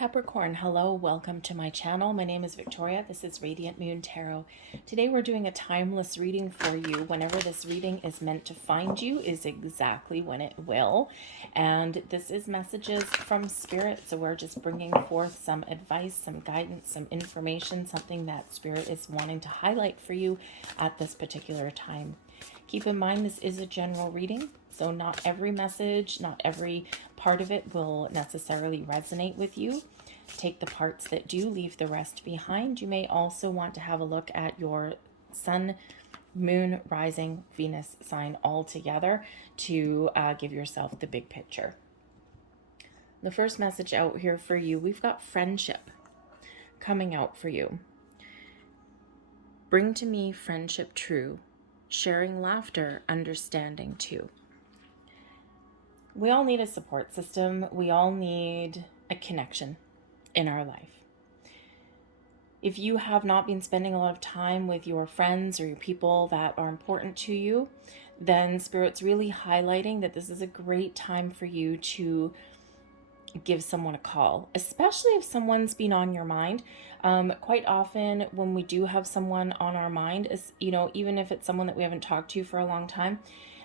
Capricorn, hello, welcome to my channel. My name is Victoria. This is Radiant Moon Tarot. Today we're doing a timeless reading for you. Whenever this reading is meant to find you is exactly when it will. And this is messages from Spirit. So we're just bringing forth some advice, some guidance, some information, something that Spirit is wanting to highlight for you at this particular time. Keep in mind this is a general reading, so not every message, not every part of it will necessarily resonate with you. Take the parts that do, leave the rest behind. You may also want to have a look at your sun, moon, rising, Venus sign all together to give yourself the big picture. The first message out here for you, we've got friendship coming out for you. Bring to me friendship true, sharing laughter, understanding too. We all need a support system. We all need a connection in our life. If you have not been spending a lot of time with your friends or your people that are important to you, then Spirit's really highlighting that this is a great time for you to give someone a call, especially if someone's been on your mind. Quite often when we do have someone on our mind, is, even if it's someone that we haven't talked to for a long time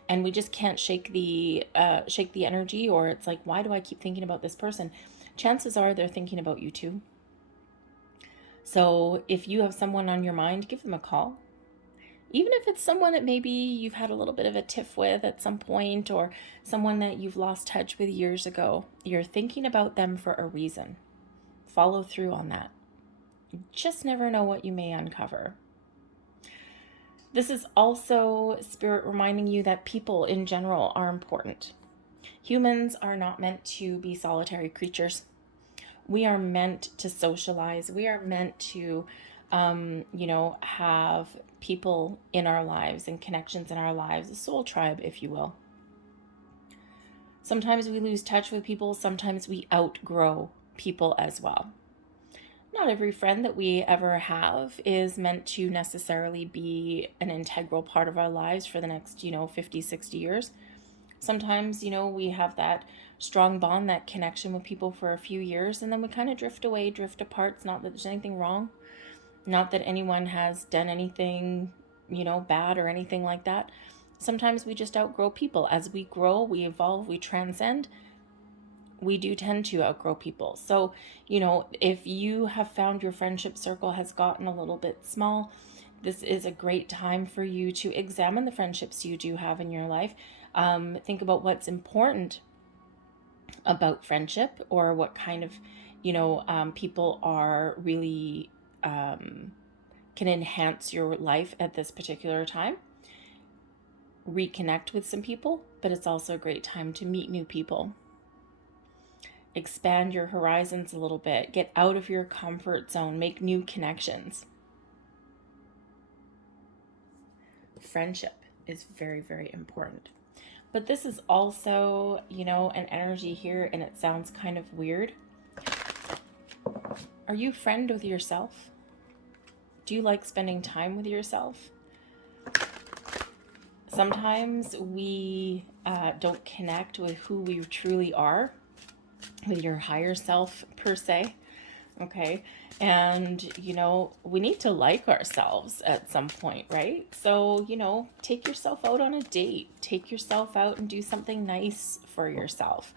and we just can't shake the energy, or it's like, why do I keep thinking about this person? Chances are they're thinking about you too. So if you have someone on your mind, give them a call. Even if it's someone that maybe you've had a little bit of a tiff with at some point, or someone that you've lost touch with years ago, you're thinking about them for a reason. Follow through on that. You just never know what you may uncover. This is also Spirit reminding you that people in general are important. Humans are not meant to be solitary creatures. We are meant to socialize. We are meant to have people in our lives and connections in our lives, a soul tribe, if you will. Sometimes we lose touch with people. Sometimes we outgrow people as well. Not every friend that we ever have is meant to necessarily be an integral part of our lives for the next, 50, 60 years. Sometimes, we have that strong bond, that connection with people for a few years, and then we kind of drift away, drift apart. It's not that there's anything wrong. Not that anyone has done anything, bad or anything like that. Sometimes we just outgrow people. As we grow, we evolve, we transcend, we do tend to outgrow people. So, if you have found your friendship circle has gotten a little bit small, this is a great time for you to examine the friendships you do have in your life. Think about what's important about friendship, or what kind of, people are really can enhance your life at this particular time. Reconnect with some people, but it's also a great time to meet new people. Expand your horizons a little bit. Get out of your comfort zone. Make new connections. Friendship is very, very important. But this is also, an energy here, and it sounds kind of weird. Are you friend with yourself? Do you like spending time with yourself? Sometimes we don't connect with who we truly are, with your higher self per se, okay? And, we need to like ourselves at some point, right? So, take yourself out on a date. Take yourself out and do something nice for yourself.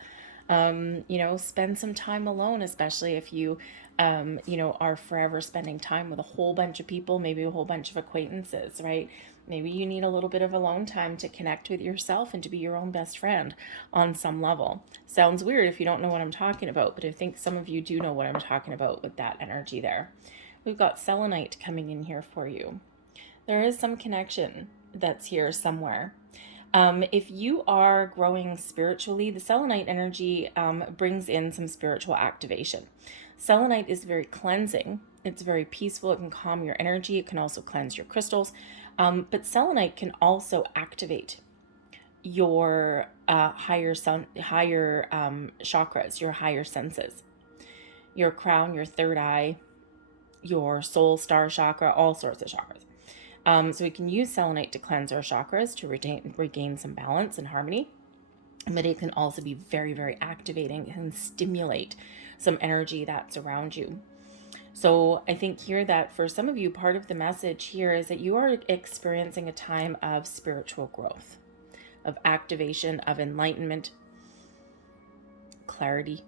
Spend some time alone, especially if you, are forever spending time with a whole bunch of people, maybe a whole bunch of acquaintances, right? Maybe you need a little bit of alone time to connect with yourself and to be your own best friend on some level. Sounds weird if you don't know what I'm talking about, but I think some of you do know what I'm talking about with that energy there. We've got selenite coming in here for you. There is some connection that's here somewhere. If you are growing spiritually, the selenite energy brings in some spiritual activation. Selenite is very cleansing. It's very peaceful. It can calm your energy. It can also cleanse your crystals. But selenite can also activate your higher chakras, your higher senses, your crown, your third eye, your soul star chakra, all sorts of chakras. So we can use selenite to cleanse our chakras, to regain some balance and harmony. But it can also be very, very activating and stimulate some energy that's around you. So I think here that for some of you, part of the message here is that you are experiencing a time of spiritual growth, of activation, of enlightenment, clarity.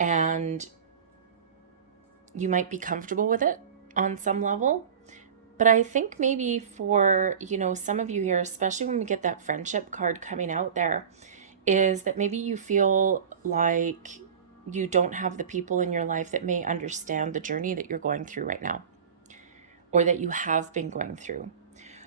And you might be comfortable with it on some level. But I think maybe for, some of you here, especially when we get that friendship card coming out there, is that maybe you feel like you don't have the people in your life that may understand the journey that you're going through right now, or that you have been going through.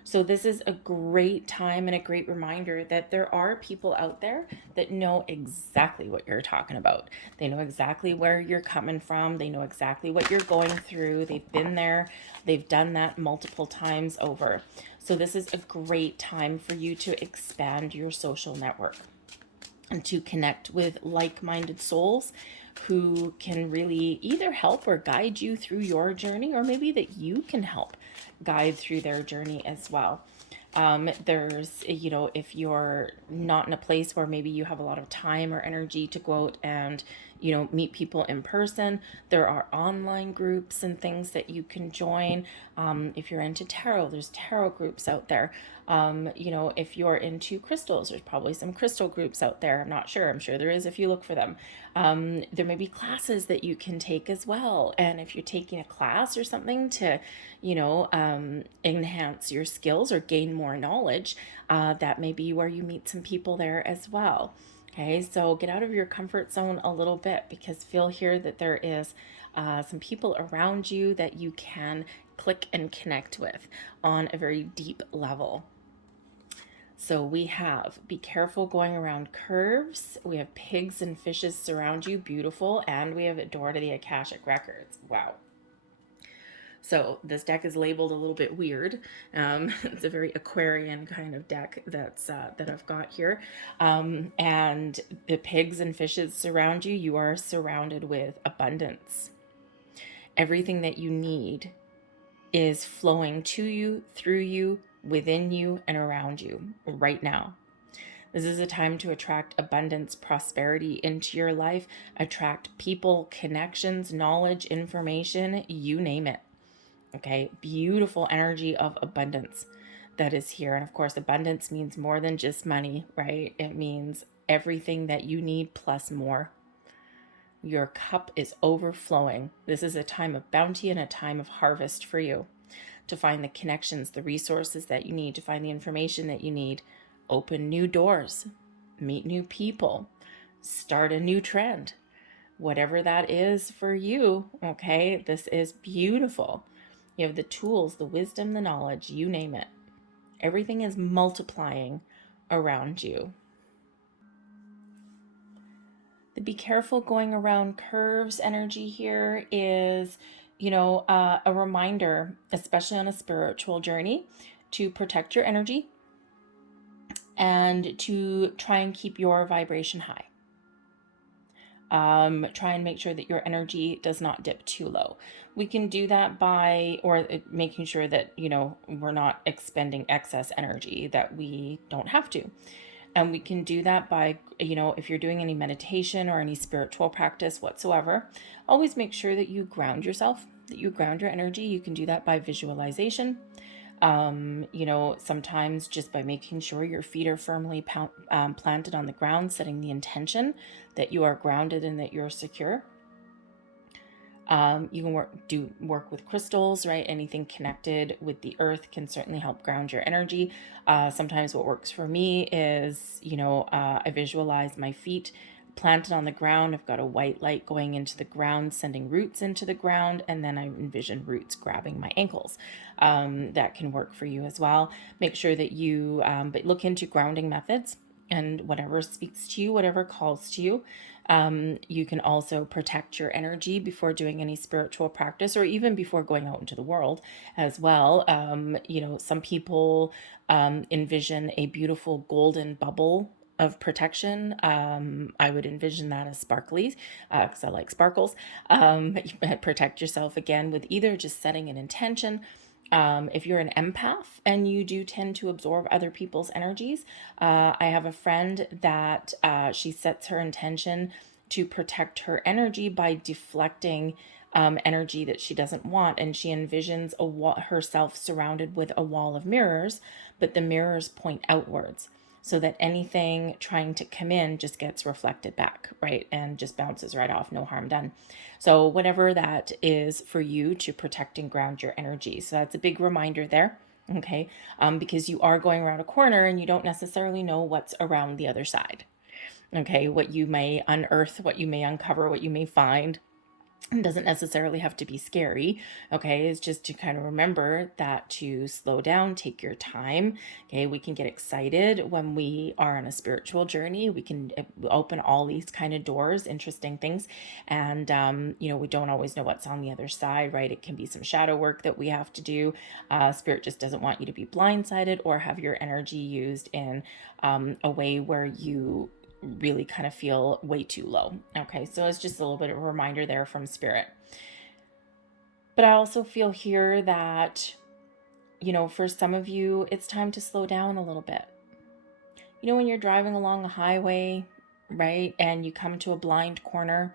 So this is a great time and a great reminder that there are people out there that know exactly what you're talking about. They know exactly where you're coming from. They know exactly what you're going through. They've been there. They've done that multiple times over. So this is a great time for you to expand your social network and to connect with like-minded souls who can really either help or guide you through your journey, or maybe that you can help guide through their journey as well. There's, if you're not in a place where maybe you have a lot of time or energy to go out and, meet people in person, there are online groups and things that you can join. If you're into tarot, there's tarot groups out there. If you're into crystals, there's probably some crystal groups out there. I'm not sure. I'm sure there is if you look for them. There may be classes that you can take as well. And if you're taking a class or something to, enhance your skills or gain more knowledge, that may be where you meet some people there as well. Okay, so get out of your comfort zone a little bit, because feel here that there is some people around you that you can click and connect with on a very deep level. So we have be careful going around curves. We have pigs and fishes surround you, beautiful. And we have a door to the Akashic Records. Wow. So this deck is labeled a little bit weird. It's a very Aquarian kind of deck that I've got here. And the pigs and fishes surround you. You are surrounded with abundance. Everything that you need is flowing to you, through you, within you, and around you right now. This is a time to attract abundance, prosperity into your life, attract people, connections, knowledge, information, you name it. Okay, beautiful energy of abundance that is here. And of course, abundance means more than just money, right? It means everything that you need plus more. Your cup is overflowing. This is a time of bounty and a time of harvest for you, to find the connections, the resources that you need, to find the information that you need, open new doors, meet new people, start a new trend, whatever that is for you. Okay, this is beautiful. You have the tools, the wisdom, the knowledge, you name it. Everything is multiplying around you. The be careful going around curves energy here is, a reminder, especially on a spiritual journey, to protect your energy and to try and keep your vibration high. Try and make sure that your energy does not dip too low. We can do that by, or making sure that, we're not expending excess energy that we don't have to. And we can do that by, if you're doing any meditation or any spiritual practice whatsoever, always make sure that you ground yourself, that you ground your energy. You can do that by visualization. Sometimes just by making sure your feet are firmly planted on the ground, setting the intention that you are grounded and that you're secure. You can work with crystals, right? Anything connected with the earth can certainly help ground your energy. Sometimes what works for me is, I visualize my feet planted on the ground. I've got a white light going into the ground, sending roots into the ground, and then I envision roots grabbing my ankles. That can work for you as well. Make sure that you but look into grounding methods, and whatever speaks to you, whatever calls to you. You can also protect your energy before doing any spiritual practice, or even before going out into the world as well. Some people envision a beautiful golden bubble of protection. I would envision that as sparkly, because I like sparkles. Protect yourself again with either just setting an intention. If you're an empath and you do tend to absorb other people's energies, I have a friend that she sets her intention to protect her energy by deflecting energy that she doesn't want. And she envisions herself surrounded with a wall of mirrors, but the mirrors point outwards, so that anything trying to come in just gets reflected back, right? And just bounces right off, no harm done. So whatever that is for you to protect and ground your energy. So that's a big reminder there, okay? Because you are going around a corner and you don't necessarily know what's around the other side, okay? What you may unearth, what you may uncover, what you may find. It doesn't necessarily have to be scary, okay? It's just to kind of remember that to slow down, take your time, okay? We can get excited when we are on a spiritual journey. We can open all these kind of doors, interesting things, and, we don't always know what's on the other side, right? It can be some shadow work that we have to do. Spirit just doesn't want you to be blindsided or have your energy used in a way where you really kind of feel way too low. Okay, so it's just a little bit of a reminder there from Spirit. But I also feel here that, for some of you, it's time to slow down a little bit. When you're driving along a highway, right, and you come to a blind corner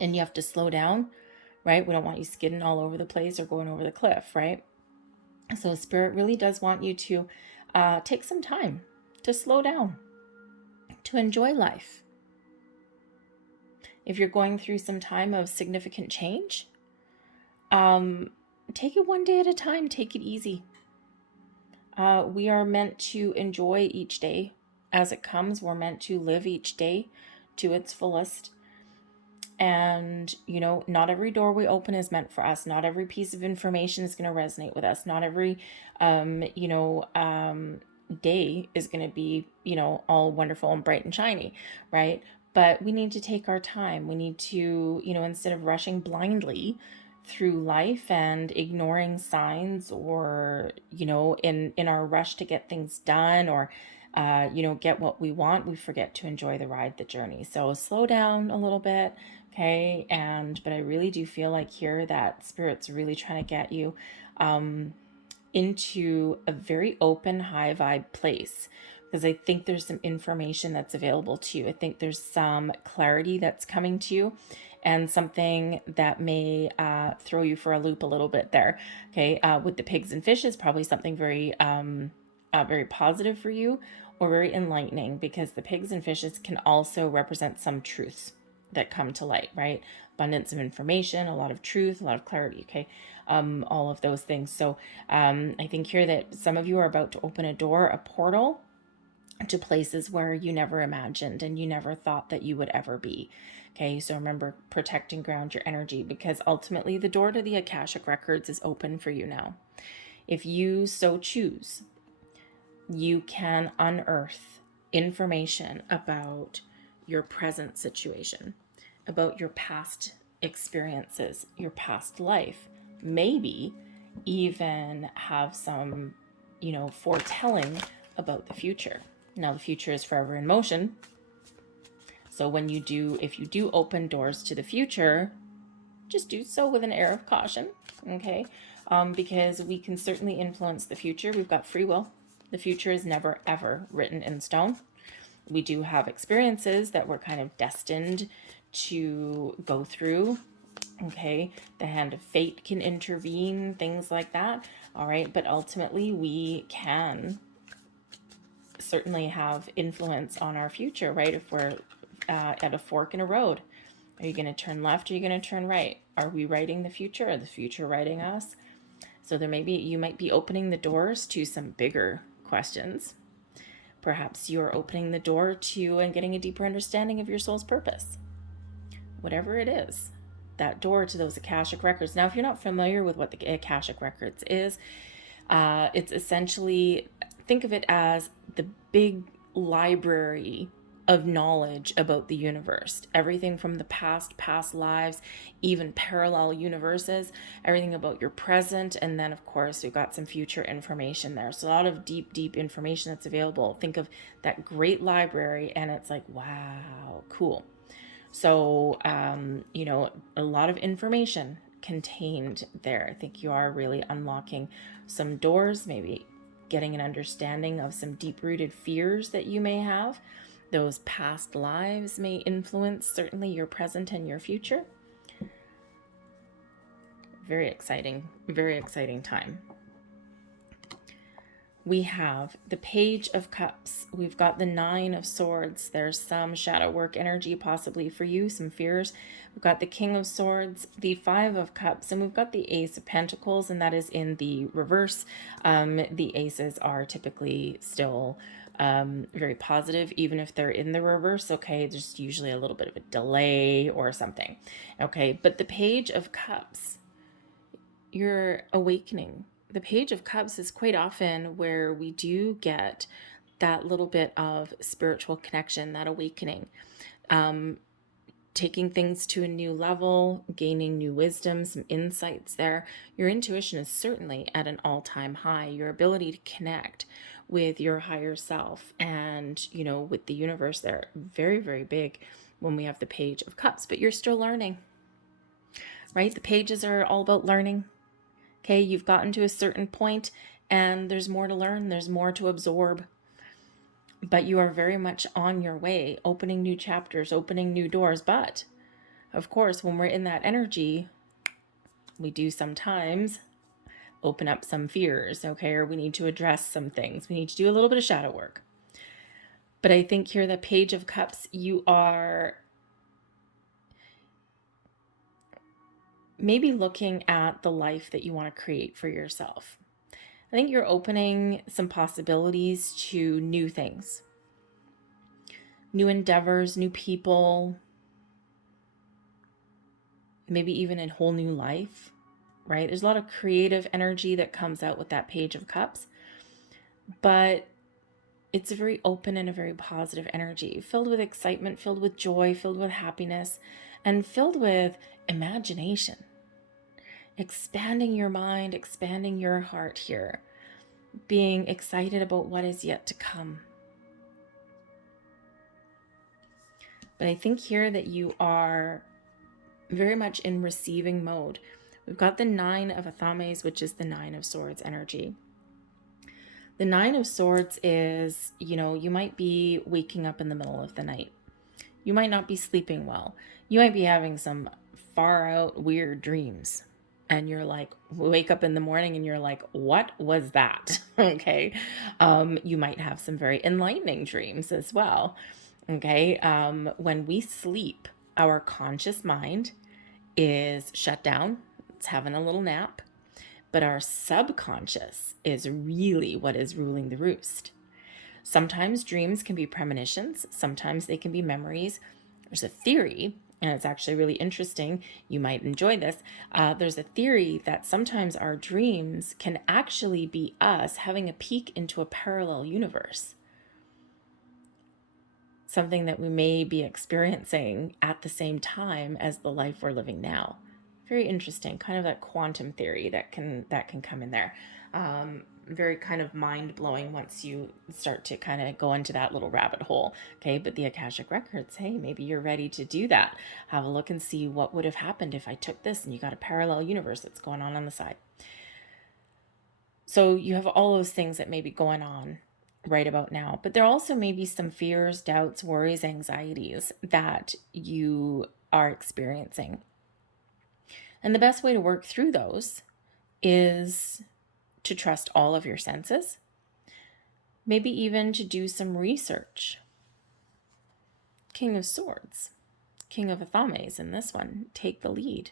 and you have to slow down, right? We don't want you skidding all over the place or going over the cliff, right? So Spirit really does want you to take some time to slow down, to enjoy life. If you're going through some time of significant change, take it one day at a time. Take it easy. We are meant to enjoy each day as it comes. We're meant to live each day to its fullest. And, not every door we open is meant for us. Not every piece of information is going to resonate with us. Not every, day is going to be, all wonderful and bright and shiny, right? But we need to take our time. We need to, instead of rushing blindly through life and ignoring signs, or, in our rush to get things done, or, get what we want, we forget to enjoy the ride, the journey. So slow down a little bit. Okay. But I really do feel like here that Spirit's really trying to get you, into a very open, high vibe place, because I think there's some information that's available to you. I think there's some clarity that's coming to you, and something that may throw you for a loop a little bit there. Okay, with the pigs and fishes, probably something very, very positive for you, or very enlightening, because the pigs and fishes can also represent some truths that come to light, right? Abundance of information, a lot of truth, a lot of clarity, okay? All of those things. So I think here that some of you are about to open a door, a portal to places where you never imagined and you never thought that you would ever be. Okay, so remember, protect and ground your energy, because ultimately the door to the Akashic Records is open for you now. If you so choose, you can unearth information about your present situation, about your past experiences, your past life, maybe even have some, foretelling about the future. Now, the future is forever in motion. So if you do open doors to the future, just do so with an air of caution, okay? Because we can certainly influence the future. We've got free will. The future is never, ever written in stone. We do have experiences that we're kind of destined to go through, okay? The hand of fate can intervene, things like that, all right? But ultimately, we can certainly have influence on our future, right? If we're at a fork in a road, are you going to turn left? Or are you going to turn right? Are we writing the future? Or the future writing us? So you might be opening the doors to some bigger questions. Perhaps you're opening the door to and getting a deeper understanding of your soul's purpose. Whatever it is, that door to those Akashic Records. Now, if you're not familiar with what the Akashic Records is, it's essentially, think of it as the big library of knowledge about the universe. Everything from the past lives, even parallel universes, everything about your present, and then of course we've got some future information there. So a lot of deep information that's available. Think of that great library, and it's like, wow, cool. So a lot of information contained there. I think you are really unlocking some doors, maybe getting an understanding of some deep-rooted fears that you may have. Those past lives may influence certainly your present and your future. Very exciting time. We have the Page of Cups. We've got the Nine of Swords. There's some shadow work energy possibly for you, some fears. We've got the King of Swords, the Five of Cups, and we've got the Ace of Pentacles, and that is in the reverse. The aces are typically still very positive, even if they're in the reverse. Okay, there's usually a little bit of a delay or something. Okay, but the Page of Cups, you're awakening. The Page of Cups is quite often where we do get that little bit of spiritual connection, that awakening, taking things to a new level, gaining new wisdom, some insights there. Your intuition is certainly at an all-time high. Your ability to connect with your higher self and, you know, with the universe, they're very, very big when we have the Page of Cups, but you're still learning, right? The pages are all about learning. Okay, you've gotten to a certain point and there's more to learn, there's more to absorb, but you are very much on your way, opening new chapters, opening new doors. But of course, when we're in that energy, we do sometimes open up some fears, okay, or we need to address some things. We need to do a little bit of shadow work. But I think here, the Page of Cups, you are maybe looking at the life that you want to create for yourself. I think you're opening some possibilities to new things, new endeavors, new people, maybe even a whole new life, right? There's a lot of creative energy that comes out with that Page of Cups, but it's a very open and a very positive energy, filled with excitement, filled with joy, filled with happiness, and filled with imagination. Expanding your mind, expanding your heart here, being excited about what is yet to come. But I think here that you are very much in receiving mode. We've got the Nine of Athames, which is the Nine of Swords energy. The Nine of Swords is, you know, you might be waking up in the middle of the night. You might not be sleeping well. You might be having some far out weird dreams. And you're like, wake up in the morning and you're like, what was that? Okay. You might have some very enlightening dreams as well. Okay. When we sleep, our conscious mind is shut down. It's having a little nap. But our subconscious is really what is ruling the roost. Sometimes dreams can be premonitions. Sometimes they can be memories. There's a theory, and it's actually really interesting. You might enjoy this. There's a theory that sometimes our dreams can actually be us having a peek into a parallel universe. Something that we may be experiencing at the same time as the life we're living now. Very interesting, kind of that quantum theory that can come in there. Very kind of mind-blowing once you start to kind of go into that little rabbit hole. Okay, but the Akashic Records, hey, maybe you're ready to do that. Have a look and see what would have happened if I took this and you got a parallel universe that's going on the side. So you have all those things that may be going on right about now, but there also may be some fears, doubts, worries, anxieties that you are experiencing. And the best way to work through those is to trust all of your senses, maybe even to do some research. King of Swords, King of Athames in this one, take the lead.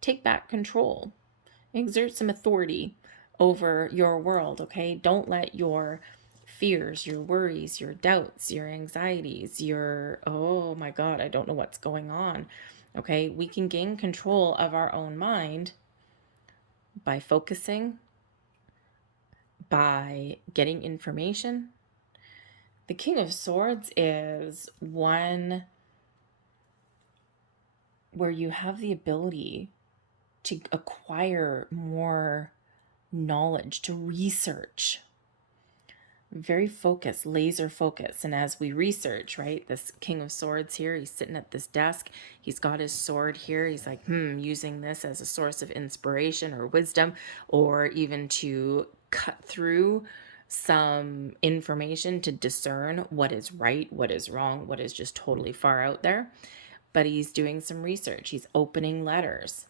Take back control. Exert some authority over your world, okay? Don't let your fears, your worries, your doubts, your anxieties, your, oh my God, I don't know what's going on. Okay, we can gain control of our own mind by focusing, by getting information. The King of Swords is one where you have the ability to acquire more knowledge, to research. Very focused, laser focus. And as we research, right, this King of Swords here, he's sitting at this desk. He's got his sword here. He's like, using this as a source of inspiration or wisdom, or even to cut through some information to discern what is right, what is wrong, what is just totally far out there. But he's doing some research. He's opening letters.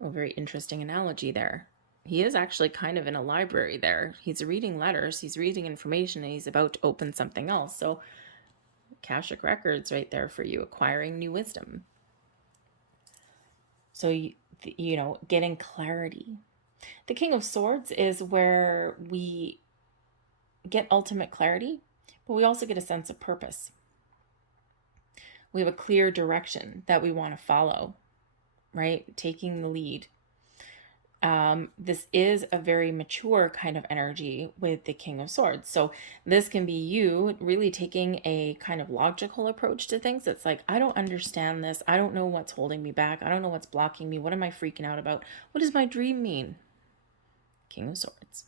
A very interesting analogy there. He is actually kind of in a library there. He's reading letters, he's reading information, and he's about to open something else. So Akashic records right there for you, acquiring new wisdom. So, you know, getting clarity. The King of Swords is where we get ultimate clarity, but we also get a sense of purpose. We have a clear direction that we want to follow, right? Taking the lead. This is a very mature kind of energy with the King of Swords. So this can be you really taking a kind of logical approach to things. It's like, I don't understand this. I don't know what's holding me back. I don't know what's blocking me. What am I freaking out about? What does my dream mean? King of Swords.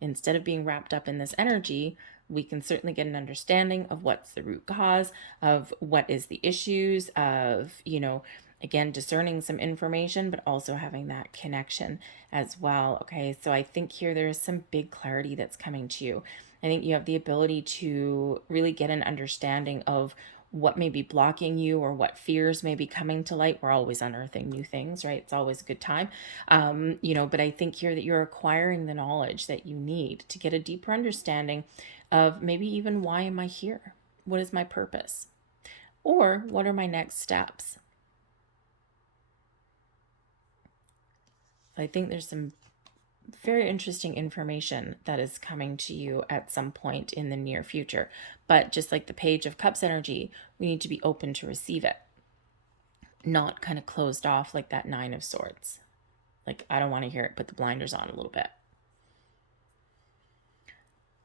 Instead of being wrapped up in this energy, we can certainly get an understanding of what's the root cause, of what is the issues, of, you know, again, discerning some information, but also having that connection as well. Okay, so I think here there is some big clarity that's coming to you. I think you have the ability to really get an understanding of what may be blocking you or what fears may be coming to light. We're always unearthing new things, right? It's always a good time. You know, but I think here that you're acquiring the knowledge that you need to get a deeper understanding of maybe even, why am I here? What is my purpose? Or what are my next steps? I think there's some very interesting information that is coming to you at some point in the near future. But just like the Page of Cups energy, we need to be open to receive it, not kind of closed off like that Nine of Swords. Like, I don't want to hear it, put the blinders on a little bit.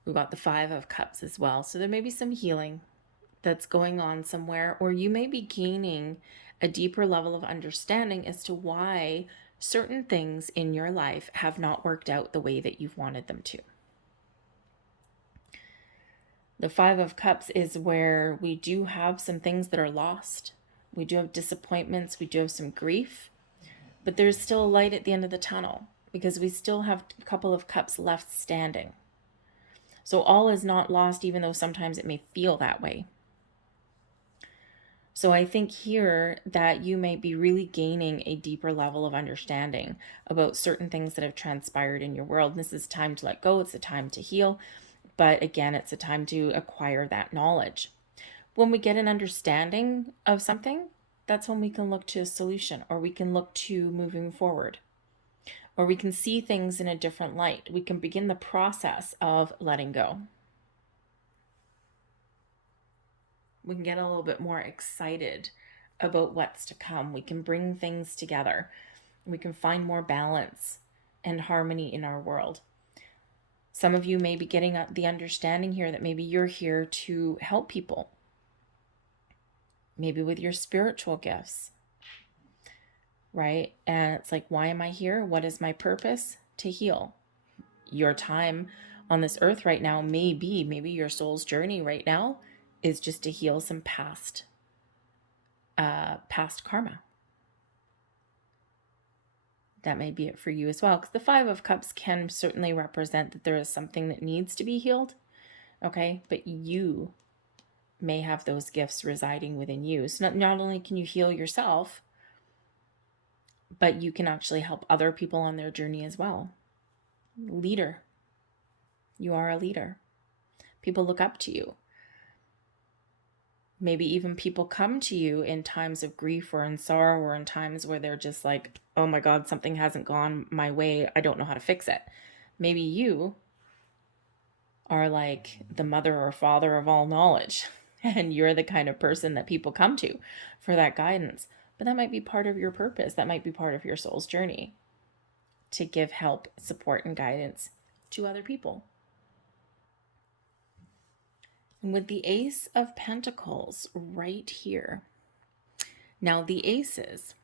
We've got the Five of Cups as well. So there may be some healing that's going on somewhere, or you may be gaining a deeper level of understanding as to why certain things in your life have not worked out the way that you've wanted them to. The Five of Cups is where we do have some things that are lost. We do have disappointments. We do have some grief. But there's still a light at the end of the tunnel, because we still have a couple of cups left standing. So all is not lost, even though sometimes it may feel that way. So I think here that you may be really gaining a deeper level of understanding about certain things that have transpired in your world. And this is time to let go. It's a time to heal. But again, it's a time to acquire that knowledge. When we get an understanding of something, that's when we can look to a solution, or we can look to moving forward, or we can see things in a different light. We can begin the process of letting go. We can get a little bit more excited about what's to come. We can bring things together. We can find more balance and harmony in our world. Some of you may be getting the understanding here that maybe you're here to help people. Maybe with your spiritual gifts, right? And it's like, why am I here? What is my purpose? To heal. Your time on this earth right now maybe your soul's journey right now is just to heal some past karma. That may be it for you as well, because the Five of Cups can certainly represent that there is something that needs to be healed, okay? But you may have those gifts residing within you. So not only can you heal yourself, but you can actually help other people on their journey as well. Leader. You are a leader. People look up to you. Maybe even people come to you in times of grief or in sorrow, or in times where they're just like, oh my God, something hasn't gone my way. I don't know how to fix it. Maybe you are like the mother or father of all knowledge, and you're the kind of person that people come to for that guidance. But that might be part of your purpose. That might be part of your soul's journey, to give help, support, and guidance to other people. And with the Ace of Pentacles right here. Now, the aces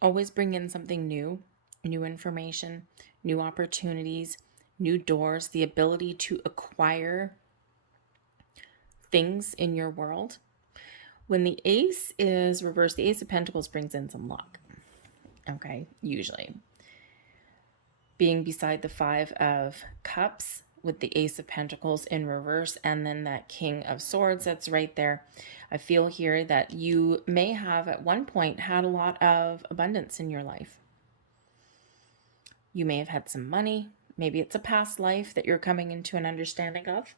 always bring in something new, new information, new opportunities, new doors, the ability to acquire things in your world. When the ace is reversed, the Ace of Pentacles brings in some luck. Okay, usually. being beside the Five of Cups with the Ace of Pentacles in reverse, and then that King of Swords that's right there. I feel here that you may have at one point had a lot of abundance in your life. You may have had some money. Maybe it's a past life that you're coming into an understanding of.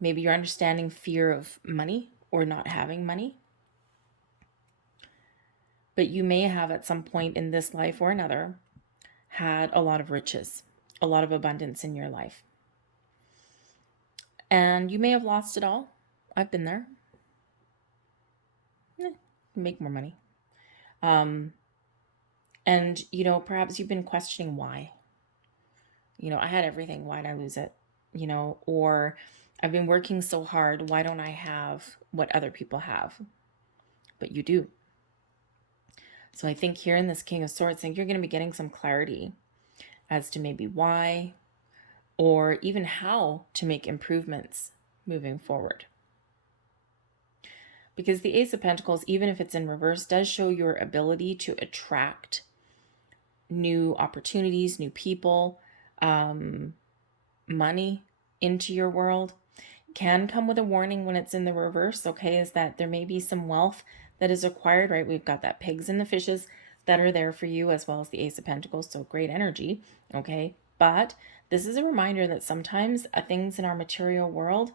Maybe you're understanding fear of money or not having money. But you may have at some point in this life or another had a lot of riches, a lot of abundance in your life. And you may have lost it all. I've been there. Make more money. And, you know, perhaps you've been questioning why. You know, I had everything. Why'd I lose it? You know, or I've been working so hard. Why don't I have what other people have? But you do. So I think here in this King of Swords, I think you're going to be getting some clarity as to maybe why or even how to make improvements moving forward. Because the Ace of Pentacles, even if it's in reverse, does show your ability to attract new opportunities, new people, money into your world. Can come with a warning when it's in the reverse, okay, is that there may be some wealth that is acquired, right? We've got that pigs and the fishes that are there for you, as well as the Ace of Pentacles, so great energy, okay? But this is a reminder that sometimes things in our material world,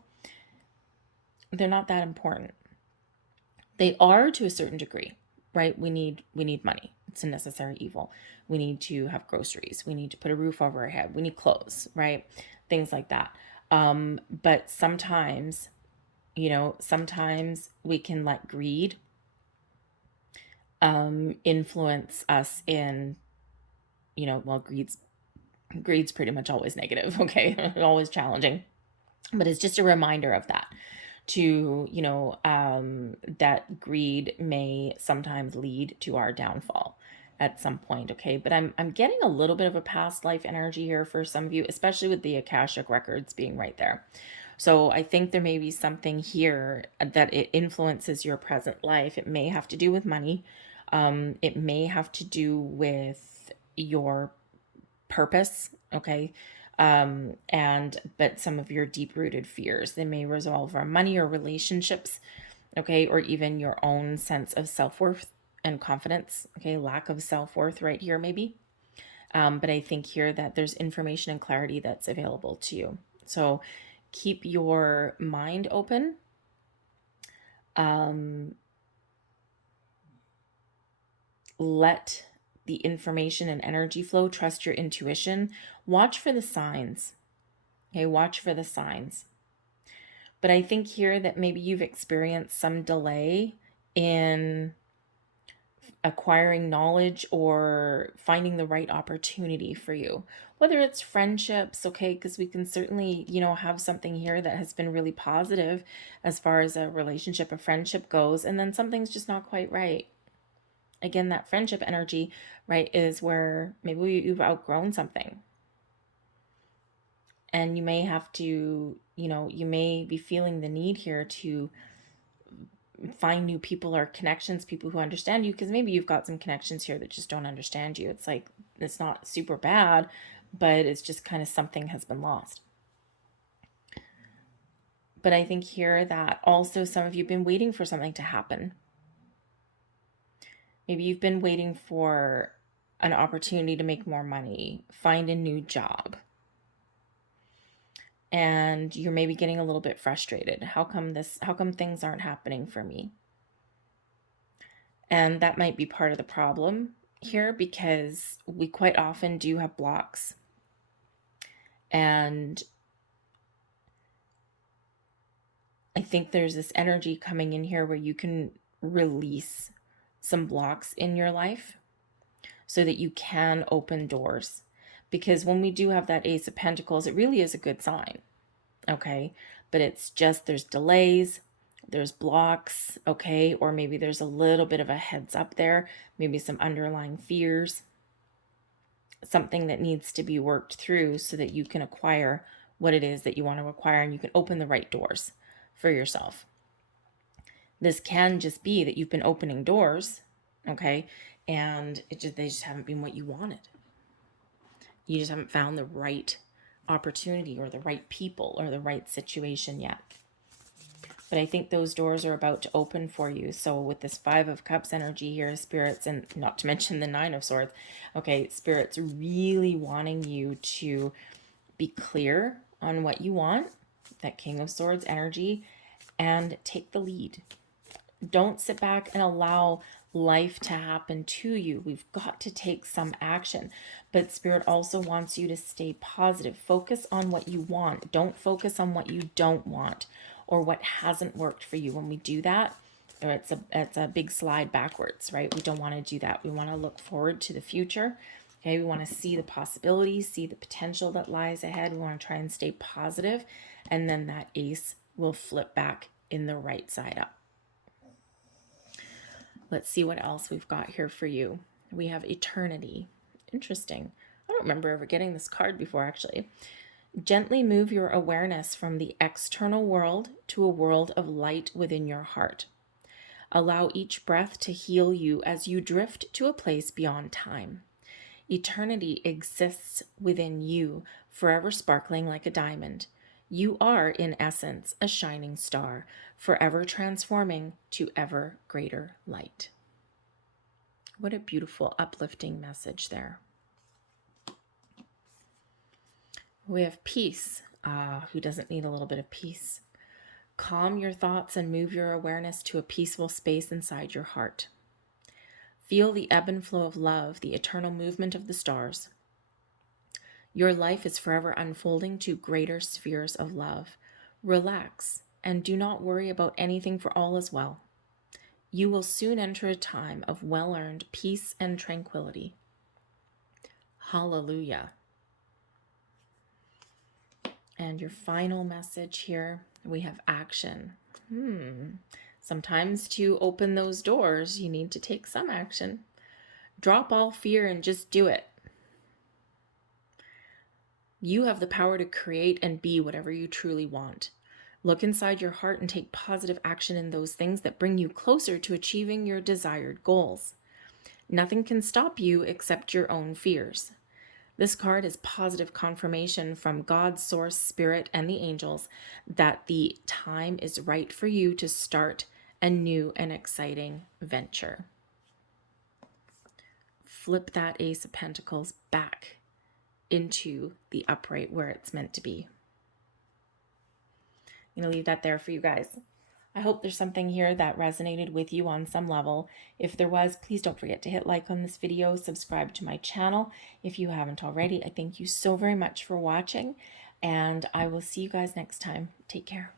they're not that important. They are to a certain degree, right? We need money. It's a necessary evil. We need to have groceries. We need to put a roof over our head. We need clothes, right? Things like that. But sometimes, you know, sometimes we can let greed influence us in, you know, well, greed's pretty much always negative, okay? Always challenging. But it's just a reminder of that. To, you know, that greed may sometimes lead to our downfall at some point, okay? But I'm getting a little bit of a past life energy here for some of you, especially with the Akashic records being right there. So I think there may be something here that it influences your present life. It may have to do with money. It may have to do with your purpose, okay? But some of your deep-rooted fears, they may resolve around money or relationships, okay, or even your own sense of self-worth and confidence, okay, lack of self-worth right here maybe. But I think here that there's information and clarity that's available to you. So keep your mind open. Let the information and energy flow. Trust your intuition. Watch for the signs. Okay, watch for the signs. But I think here that maybe you've experienced some delay in acquiring knowledge or finding the right opportunity for you. Whether it's friendships, okay, because we can certainly, you know, have something here that has been really positive as far as a relationship, a friendship goes, and then something's just not quite right. Again, that friendship energy, right, is where maybe you've outgrown something. And you may have to, you know, you may be feeling the need here to find new people or connections, people who understand you, because maybe you've got some connections here that just don't understand you. It's like, it's not super bad, but it's just kind of something has been lost. But I think here that also some of you have been waiting for something to happen. Maybe you've been waiting for an opportunity to make more money, find a new job. And you're maybe getting a little bit frustrated. How come things aren't happening for me? And that might be part of the problem here, because we quite often do have blocks. And I think there's this energy coming in here where you can release some blocks in your life so that you can open doors. Because when we do have that Ace of Pentacles, it really is a good sign, okay? But it's just there's delays, there's blocks, okay? Or maybe there's a little bit of a heads up there, maybe some underlying fears, something that needs to be worked through so that you can acquire what it is that you want to acquire and you can open the right doors for yourself. This can just be that you've been opening doors, okay, and they just haven't been what you wanted. You just haven't found the right opportunity or the right people or the right situation yet. But I think those doors are about to open for you. So with this 5 of Cups energy here, spirits, and not to mention the 9 of Swords, okay, spirits really wanting you to be clear on what you want, that King of Swords energy, and take the lead. Don't sit back and allow life to happen to you. We've got to take some action. But Spirit also wants you to stay positive. Focus on what you want. Don't focus on what you don't want or what hasn't worked for you. When we do that, or it's a big slide backwards, right? We don't want to do that. We want to look forward to the future. Okay, we want to see the possibilities, see the potential that lies ahead. We want to try and stay positive, and then that ace will flip back in the right side up. Let's see what else we've got here for you. We have eternity. Interesting. I don't remember ever getting this card before, actually. Gently move your awareness from the external world to a world of light within your heart. Allow each breath to heal you as you drift to a place beyond time. Eternity exists within you, forever sparkling like a diamond. You are, in essence, a shining star, forever transforming to ever greater light. What a beautiful, uplifting message there. We have peace. Who doesn't need a little bit of peace? Calm your thoughts and move your awareness to a peaceful space inside your heart. Feel the ebb and flow of love, the eternal movement of the stars. Your life is forever unfolding to greater spheres of love. Relax and do not worry about anything, for all is well. You will soon enter a time of well-earned peace and tranquility. Hallelujah. And your final message here, we have action. Sometimes to open those doors, you need to take some action. Drop all fear and just do it. You have the power to create and be whatever you truly want. Look inside your heart and take positive action in those things that bring you closer to achieving your desired goals. Nothing can stop you except your own fears. This card is positive confirmation from God, Source, Spirit, and the angels that the time is right for you to start a new and exciting venture. Flip that Ace of Pentacles back into the upright where it's meant to be. I'm going to leave that there for you guys. I hope there's something here that resonated with you on some level. If there was, please don't forget to hit like on this video, subscribe to my channel if you haven't already. I thank you so very much for watching, and I will see you guys next time. Take care.